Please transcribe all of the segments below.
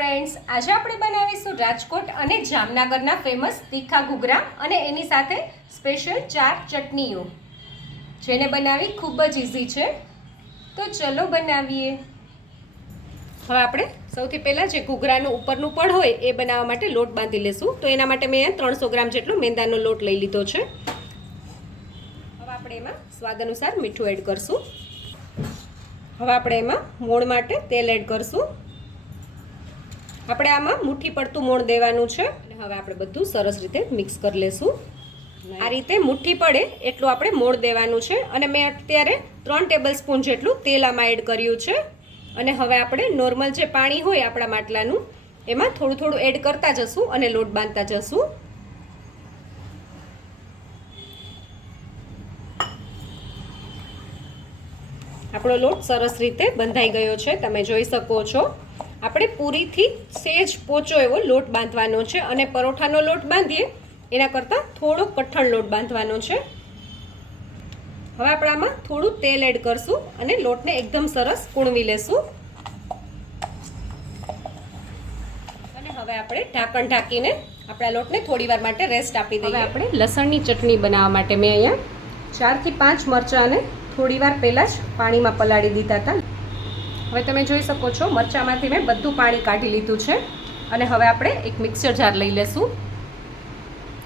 Friends, આજે આપણે બનાવીશું રાજકોટ અને જામનગરના ફેમસ તીખા ઘૂઘરા અને એની સાથે સ્પેશિયલ 4 ચટણીઓ, જેને બનાવવી ખૂબ જ ઇઝી છે. તો ચલો બનાવીએ. હવે આપણે સૌથી પહેલાં જે ઘૂઘરાનું ઉપરનું પડ હોય એ બનાવવા માટે લોટ બાંધી લેશું. તો એના માટે મેં 300 ગ્રામ જેટલો મેંદાનો લોટ લઈ લીધો છે. હવે આપણે એમાં સ્વાદ અનુસાર મીઠું એડ કરશું. હવે આપણે એમાં મોણ માટે તેલ એડ કરશું. આપણે આમાં મુઠ્ઠી પડતું મોણ દેવાનું છે અને હવે આપણે બધું સરસ રીતે મિક્સ કરી લેશું. આ રીતે મુઠ્ઠી પડે એટલું આપણે મોણ દેવાનું છે અને મેં અત્યારે 3 ટેબલસ્પૂન જેટલું તેલ આમાં એડ કર્યું છે. અને હવે આપણે નોર્મલ જે પાણી હોય આપણા માટલાનું એમાં થોડું થોડું એડ કરતા જશું અને લોટ બાંધતા જશું. આપણો લોટ સરસ રીતે બંધાઈ ગયો છે, તમે જોઈ શકો છો. આપણે પૂરીથી સેજ પોચો એવો લોટ બાંધવાનો છે અને પરોઠાનો લોટ બાંધીએ એના કરતાં થોડો કઠણ લોટ બાંધવાનો છે. હવે આપણે આમાં થોડું તેલ એડ કરશું અને લોટને એકદમ સરસ કૂણવી લેશું. અને હવે આપણે ઢાંકણ ઢાંકીને આપણા લોટને થોડીવાર માટે રેસ્ટ આપી દઈએ. હવે આપણે લસણની ચટણી બનાવવા માટે મેં અહીંયા 4 થી 5 મરચાંને થોડીવાર પહેલાં જ પાણીમાં પલાળી દીધા હતા. હવે તમે જોઈ શકો છો મરચાંમાંથી મેં બધું પાણી કાઢી લીધું છે. અને હવે આપણે એક મિક્સર જાર લઈ લેશું.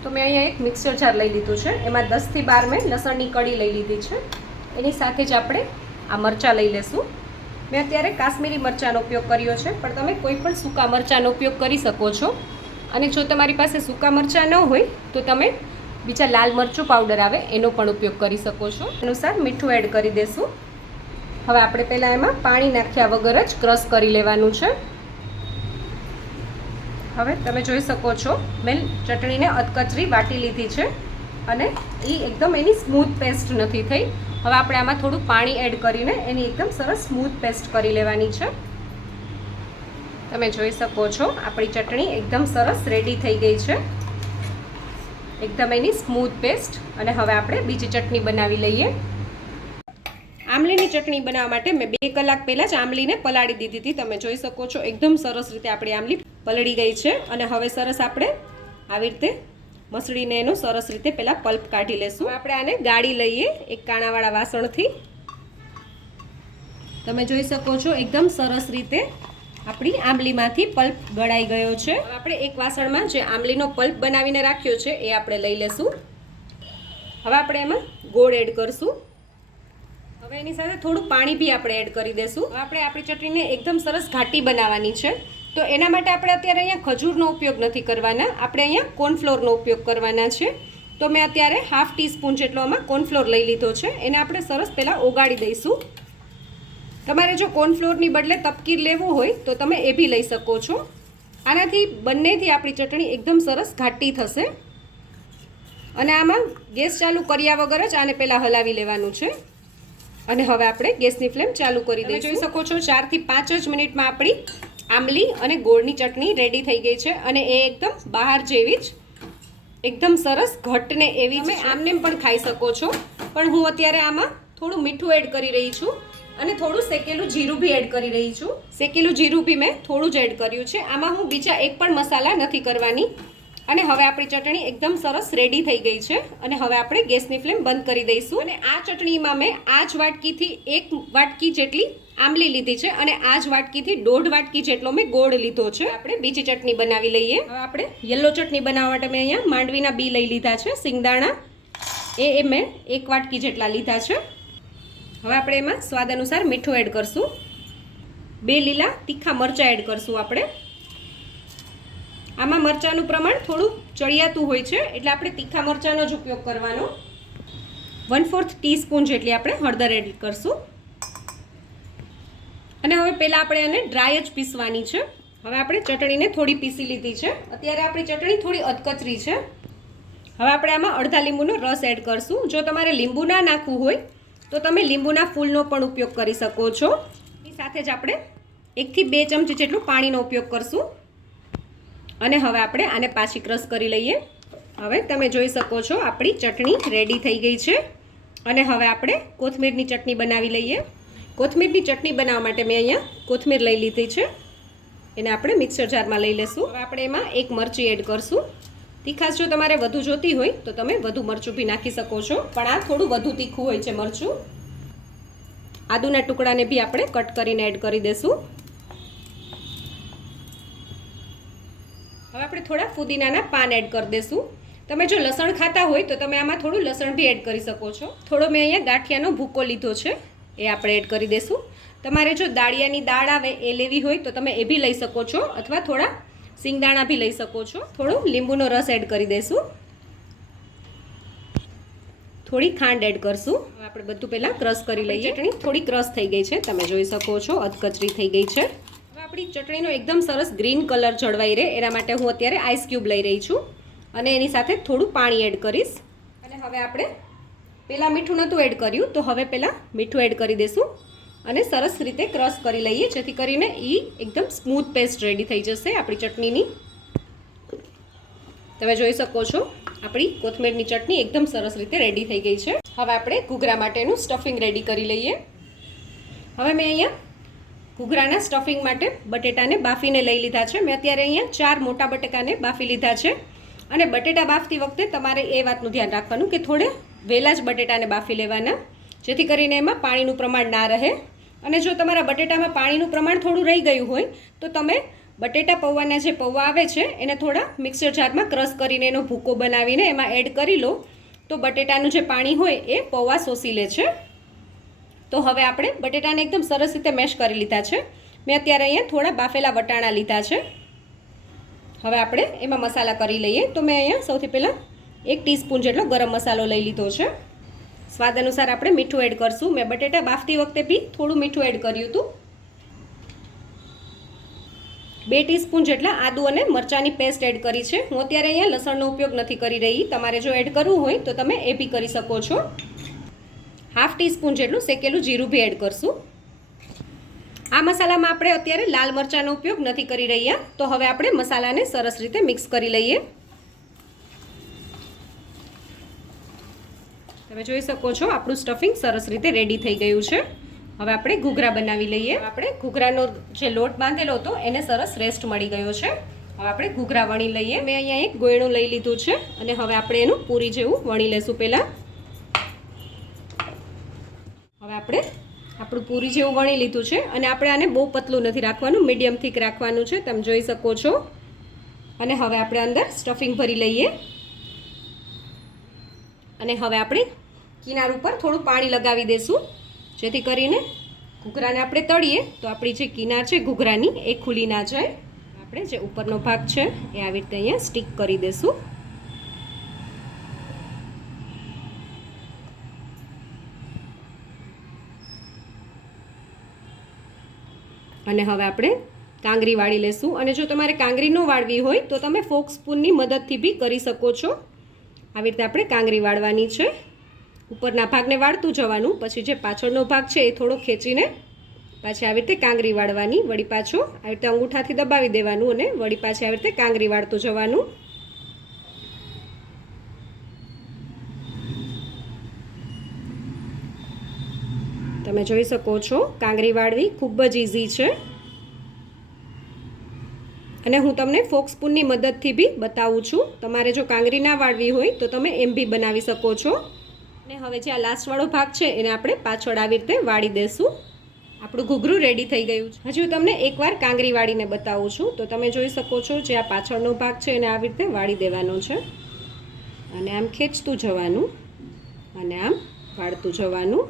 તો મેં અહીંયા એક મિક્સર જાર લઈ લીધું છે, એમાં 10 થી 12 મેં લસણની કળી લઈ લીધી છે. એની સાથે જ આપણે આ મરચાં લઈ લેશું. મેં અત્યારે કાશ્મીરી મરચાંનો ઉપયોગ કર્યો છે, પણ તમે કોઈ પણ સૂકા મરચાંનો ઉપયોગ કરી શકો છો. અને જો તમારી પાસે સૂકા મરચાં ન હોય તો તમે બીજા લાલ મરચું પાવડર આવે એનો પણ ઉપયોગ કરી શકો છો. અનુસાર મીઠું એડ કરી દેશું. હવે આપણે પહેલાં એમાં પાણી નાખ્યા વગર જ ક્રશ કરી લેવાનું છે. હવે તમે જોઈ શકો છો મેં ચટણીને અધકચરી વાટી લીધી છે અને એ એકદમ એની સ્મૂથ પેસ્ટ નથી થઈ. હવે આપણે આમાં થોડું પાણી એડ કરીને એની એકદમ સરસ સ્મૂથ પેસ્ટ કરી લેવાની છે. તમે જોઈ શકો છો આપણી ચટણી એકદમ સરસ રેડી થઈ ગઈ છે, એકદમ એની સ્મૂથ પેસ્ટ. અને હવે આપણે બીજી ચટણી બનાવી લઈએ. આમલીની ચટણી બનાવવા માટે મેં 2 કલાક પહેલાં જ આમલીને પલાળી દીધી હતી. તમે જોઈ શકો છો એકદમ સરસ રીતે આપણી આમલી પલળી ગઈ છે. અને હવે સરસ આપણે આવી રીતે મસળીને એનો સરસ રીતે પહેલાં પલ્પ કાઢી લેશું. આપણે આને ગાળી લઈએ એક કાણાવાળા વાસણથી. તમે જોઈ શકો છો એકદમ સરસ રીતે આપણી આંબલીમાંથી પલ્પ ગળાઈ ગયો છે. આપણે એક વાસણમાં જે આંબલીનો પલ્પ બનાવીને રાખ્યો છે એ આપણે લઈ લેશું. હવે આપણે એમાં ગોળ એડ કરશું. હવે એની સાથે થોડું પાણી બી આપણે એડ કરી દઈશું. હવે આપણે આપણી ચટણીને એકદમ સરસ ઘાટી બનાવવાની છે. તો એના માટે આપણે અત્યારે અહીંયા ખજૂરનો ઉપયોગ નથી કરવાના, આપણે અહીંયા કોર્નફ્લોરનો ઉપયોગ કરવાના છે. તો મેં અત્યારે 1/2 ટીસ્પૂન જેટલો આમાં કોર્નફ્લોર લઈ લીધો છે. એને આપણે સરસ પહેલાં ઓગાળી દઈશું. તમારે જો કોર્નફ્લોરની બદલે તપકીર લેવું હોય તો તમે એ બી લઈ શકો છો. આનાથી બંનેથી આપણી ચટણી એકદમ સરસ ઘાટી થશે. અને આમાં ગેસ ચાલુ કર્યા વગર જ આને પહેલાં હલાવી લેવાનું છે. અને હવે આપણે ગેસની ફ્લેમ ચાલુ કરી દઈશું. જોઈ શકો છો 4 થી 5 જ મિનિટમાં આપણી આંબલી અને ગોળની ચટણી રેડી થઈ ગઈ છે. અને એ એકદમ બહાર જેવી જ એકદમ સરસ ઘટને એવી જ આમને પણ ખાઈ શકો છો. પણ હું અત્યારે આમાં થોડું મીઠું એડ કરી રહી છું અને થોડું શેકેલું જીરું બી એડ કરી રહી છું. શેકેલું જીરું બી મેં થોડું જ એડ કર્યું છે. આમાં હું બીજા એક પણ મસાલા નથી કરવાની. અને હવે આપણી ચટણી એકદમ સરસ રેડી થઈ ગઈ છે. અને હવે આપણે ગેસની ફ્લેમ બંધ કરી દઈશું. અને આ ચટણીમાં મેં આ જ વાટકીથી 1 વાટકી જેટલી આંબલી લીધી છે અને આ જ વાટકીથી 1.5 વાટકી જેટલો મેં ગોળ લીધો છે. આપણે બીજી ચટણી બનાવી લઈએ. હવે આપણે યલો ચટણી બનાવવા માટે મેં અહીંયા માંડવીના બી લઈ લીધા છે, સિંગદાણા એ મેં 1 વાટકી જેટલા લીધા છે. હવે આપણે એમાં સ્વાદ અનુસાર મીઠું એડ કરશું. 2 લીલા તીખા મરચાં એડ કરશું. આપણે આમાં મરચાંનું પ્રમાણ થોડું ચડિયાતું હોય છે એટલે આપણે તીખા મરચાંનો જ ઉપયોગ કરવાનો. 1/4 ટીસ્પૂન જેટલી આપણે હળદર એડ કરશું. અને હવે પહેલાં આપણે આને ડ્રાય જ પીસવાની છે. હવે આપણે ચટણીને થોડી પીસી લીધી છે. અત્યારે આપણી ચટણી થોડી અધકચરી છે. હવે આપણે આમાં અડધા લીંબુનો રસ એડ કરશું. જો તમારે લીંબુ ના નાખવું હોય તો તમે લીંબુના ફૂલનો પણ ઉપયોગ કરી શકો છો. એની સાથે જ આપણે 1 થી 2 ચમચી જેટલું પાણીનો ઉપયોગ કરશું. અને હવે આપણે આને પાછી ક્રશ કરી લઈએ. હવે તમે જોઈ શકો છો આપણી ચટણી રેડી થઈ ગઈ છે. અને હવે આપણે કોથમીરની ચટણી બનાવી લઈએ. કોથમીરની ચટણી બનાવવા માટે મેં અહીંયા કોથમીર લઈ લીધી છે. એને આપણે મિક્સર જારમાં લઈ લેશું. હવે આપણે એમાં એક મરચી એડ કરશું. તીખાશ જો તમારે વધુ જોતી હોય તો તમે વધુ મરચું બી નાખી શકો છો, પણ આ થોડું વધુ તીખું હોય છે મરચું. આદુના ટુકડાને બી આપણે કટ કરીને એડ કરી દેશું. હવે આપણે થોડા ફુદીનાના પાન એડ કરી દેશું. તમે જો લસણ ખાતા હોય તો તમે આમાં થોડું લસણ બી એડ કરી શકો છો. થોડો મેં અહીંયા ગાંઠિયાનો ભૂકો લીધો છે, એ આપણે એડ કરી દેશું. તમારે જો દાળિયાની દાળ આવે એ લેવી હોય તો તમે એ બી લઈ શકો છો, અથવા થોડા સિંગદાણા બી લઈ શકો છો. થોડું લીંબુનો રસ એડ કરી દઈશું. થોડી ખાંડ એડ કરશું. હવે આપણે બધું પહેલાં ક્રશ કરી લઈએ. ચટણી થોડી ક્રશ થઈ ગઈ છે, તમે જોઈ શકો છો, અધકચરી થઈ ગઈ છે. હવે આપણી ચટણીનો એકદમ સરસ ગ્રીન કલર જળવાઈ રહે એના માટે હું અત્યારે આઈસ ક્યુબ લઈ રહી છું અને એની સાથે થોડું પાણી એડ કરીશ. અને હવે આપણે પહેલાં મીઠું નહોતું એડ કર્યું તો હવે પહેલાં મીઠું એડ કરી દઈશું અને સરસ રીતે ક્રશ કરી લઈએ, જેથી કરીને એ એકદમ સ્મૂથ પેસ્ટ રેડી થઈ જશે આપણી ચટણીની. તમે જોઈ શકો છો આપણી કોથમીરની ચટણી એકદમ સરસ રીતે રેડી થઈ ગઈ છે. હવે આપણે ઘૂઘરા માટેનું સ્ટફિંગ રેડી કરી લઈએ. હવે મેં અહીંયા ઘૂઘરાના સ્ટફિંગ માટે બટેટાને બાફીને લઈ લીધા છે. મેં અત્યારે અહીંયા 4 મોટા બટેકાને બાફી લીધા છે. અને બટેટા બાફતી વખતે તમારે એ વાતનું ધ્યાન રાખવાનું કે થોડે વહેલા જ બટેટાને બાફી લેવાના, જેથી કરીને એમાં પાણીનું પ્રમાણ ના રહે. અને જો તમારા બટેટામાં પાણીનું પ્રમાણ થોડું રહી ગયું હોય તો તમે બટેટા પૌવાના જે પૌવા આવે છે એને થોડા મિક્સર જારમાં ક્રશ કરીને એનો ભૂકો બનાવીને એમાં એડ કરી લો તો બટેટાનું જે પાણી હોય એ પૌવા શોષી લે છે. તો હવે આપણે બટેટાને એકદમ સરસ રીતે મેશ કરી લીધા છે. મેં અત્યારે અહીંયા થોડા બાફેલા વટાણા લીધા છે. હવે આપણે એમાં મસાલા કરી લઈએ. તો મેં અહીંયા સૌથી પહેલાં 1 ટીસ્પૂન જેટલો ગરમ મસાલો લઈ લીધો છે. સ્વાદ અનુસાર આપણે મીઠું એડ કરશું. મેં બટેટા બાફતી વખતે બી થોડું મીઠું એડ કર્યું હતું. 2 ટીસ્પૂન જેટલા આદુ અને મરચાંની પેસ્ટ એડ કરી છે. હું અત્યારે અહીંયા લસણનો ઉપયોગ નથી કરી રહી. તમારે જો એડ કરવું હોય તો તમે એ બી કરી શકો છો. 1/2 ટીસ્પૂન જેટલું શેકેલું જીરું બી એડ કરશું. આ મસાલામાં આપણે અત્યારે લાલ મરચાંનો ઉપયોગ નથી કરી રહ્યા. તો હવે આપણે મસાલાને સરસ રીતે મિક્સ કરી લઈએ. તમે જોઈ શકો છો આપણું સ્ટફિંગ સરસ રીતે રેડી થઈ ગયું છે. હવે આપણે ઘૂઘરા બનાવી લઈએ. આપણે ઘૂઘરાનો જે લોટ બાંધેલો હતો એને સરસ રેસ્ટ મળી ગયો છે. હવે આપણે ઘૂઘરા વણી લઈએ. મેં અહીંયા એક ગોયણું લઈ લીધું છે અને હવે આપણે એનું પૂરી જેવું વણી લેશું પહેલાં. હવે આપણે આપણું પૂરી જેવું વણી લીધું છે અને આપણે આને બહુ પતલું નથી રાખવાનું, મીડિયમ થીક રાખવાનું છે, તમે જોઈ શકો છો. અને હવે આપણે અંદર સ્ટફિંગ ભરી લઈએ. અને હવે આપણે કિનાર ઉપર થોડું પાણી લગાવી દઈશું, જેથી કરીને ઘૂઘરાને આપણે તળીએ તો આપણી જે કિનાર છે ઘૂઘરાની એ ખુલી ના જાય. આપણે જે ઉપરનો ભાગ છે એ આવી રીતે અહીંયા સ્ટીક કરી દઈશું. અને હવે આપણે કાંગરી વાળી લેશું. અને જો તમારે કાંગરી ન વાળવી હોય તો તમે ફોક સ્પૂનની મદદથી બી કરી શકો છો. આવી રીતે આપણે કાંગરી વાળવાની છે. ઉપરના ભાગને વાળતું જવાનું, પછી જે પાછળનો ભાગ છે એ થોડો ખેંચીને પાછી આવી રીતે કાંગરી વાળવાની. વળી પાછું આવી રીતે અંગૂઠાથી દબાવી દેવાનું અને વળી પાછી આવી રીતે કાંગરી વાળતું જવાનું. તમે જોઈ શકો છો કાંગરી વાળવી ખૂબ જ ઇઝી છે. અને હું તમને ફોક સ્પૂનની મદદથી બી બતાવું છું. તમારે જો કાંગરી ના વાળવી હોય તો તમે એમ બી બનાવી શકો છો. અને હવે જે આ લાસ્ટવાળો ભાગ છે એને આપણે પાછળ આવી રીતે વાળી દઈશું. આપણું ઘૂઘરું રેડી થઈ ગયું છે. હજુ તમને એકવાર કાંગરી વાળીને બતાવું છું. તો તમે જોઈ શકો છો જે આ પાછળનો ભાગ છે એને આવી રીતે વાળી દેવાનો છે અને આમ ખેંચતું જવાનું અને આમ વાળતું જવાનું.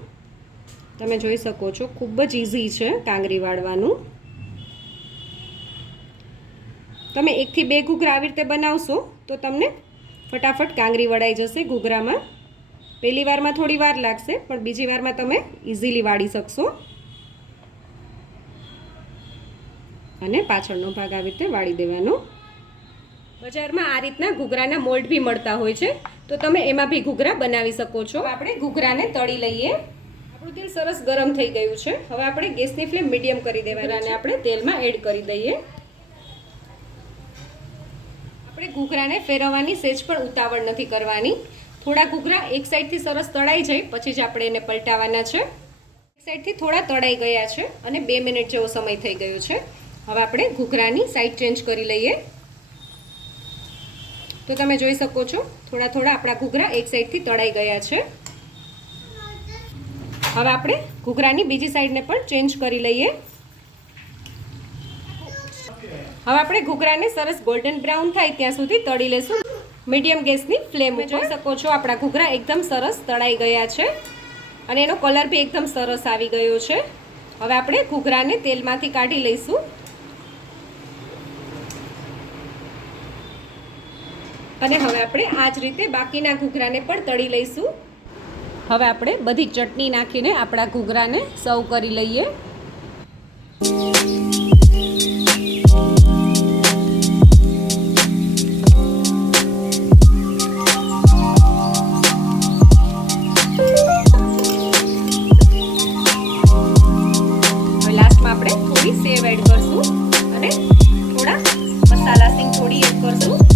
તમે જોઈ શકો છો ખૂબ જ ઇઝી છે કાંગરી વાળવાનું. તમે 1 થી 2 ઘૂઘરા આવી રીતે બનાવશો તો તમને ફટાફટ કાંગરી વળાઈ જશે ઘૂઘરામાં. પહેલી વારમાં થોડી વાર લાગશે પણ બીજી વારમાં તમે ઇઝીલી વાળી શકશો. અને પાછળનો ભાગ આવી રીતે વાળી દેવાનો. બજારમાં આ રીતના ઘૂઘરાના મોલ્ડ બી મળતા હોય છે, તો તમે એમાં બી ઘૂઘરા બનાવી શકો છો. આપણે ઘૂઘરાને તળી લઈએ. આપણું તેલ સરસ ગરમ થઈ ગયું છે. હવે આપણે ગેસની ફ્લેમ મીડિયમ કરી દેવાના અને આપણે તેલમાં એડ કરી દઈએ. આપણે ઘૂઘરાને ફેરવવાની સેજ પણ ઉતાવળ નથી કરવાની. થોડા ઘૂઘરા એક સાઈડથી સરસ તળાઈ જાય પછી જ આપણે એને પલટાવવાના છે. એક સાઈડથી થોડા તળાઈ ગયા છે અને 2 મિનિટ જેવો સમય થઈ ગયો છે. હવે આપણે ઘૂઘરાની સાઈડ ચેન્જ કરી લઈએ. તો તમે જોઈ શકો છો થોડા થોડા આપણા ઘૂઘરા એક સાઈડથી તળાઈ ગયા છે. હવે આપણે ઘૂઘરાની બીજી સાઈડને પણ ચેન્જ કરી લઈએ. હવે આપણે ઘૂઘરાને સરસ ગોલ્ડન બ્રાઉન થાય ત્યાં સુધી તળી લેશું મીડિયમ ગેસની ફ્લેમ ઉપર. જોઈ શકો છો આપણા ઘૂઘરા એકદમ સરસ તળાઈ ગયા છે અને એનો કલર બી એકદમ સરસ આવી ગયો છે. હવે આપણે ઘૂઘરાને તેલમાંથી કાઢી લઈશું. અને હવે આપણે આ જ રીતે બાકીના ઘૂઘરાને પણ તળી લઈશું. હવે આપણે બધી ચટણી નાખીને આપણા ઘૂઘરાને સર્વ કરી લઈએ. લાસ્ટમાં આપણે થોડી સેવ એડ કરશું અને થોડા મસાલા સિંગ થોડી એડ કરશું.